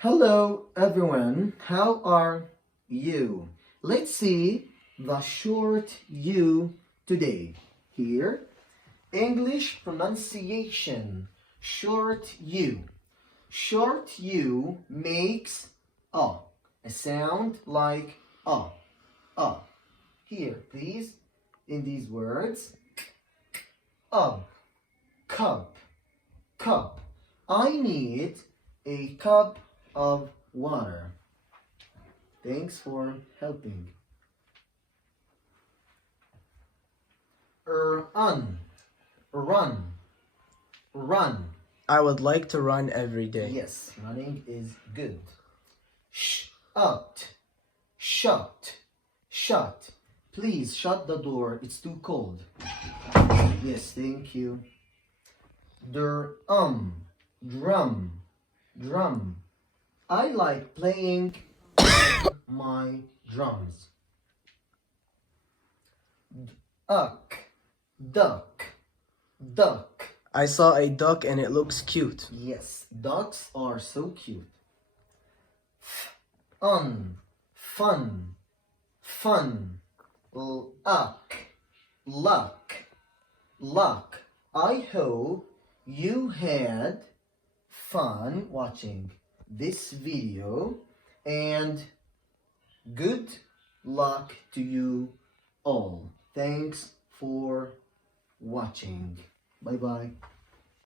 Hello everyone, how are you? Let's see the short U today. Here, English pronunciation, short U. Short U makes a sound like a. Here, please, in these words, cup. I need a cup of water. Thanks for helping. Run. I would like to run every day. Yes, running is good. Shut. Please shut the door. It's too cold. Yes, thank you. Drum. I like playing my drums. Duck. I saw a duck and it looks cute. Yes, ducks are so cute. Fun. Luck. I hope you had fun watching this video and good luck to you all. Thanks for watching. Bye bye.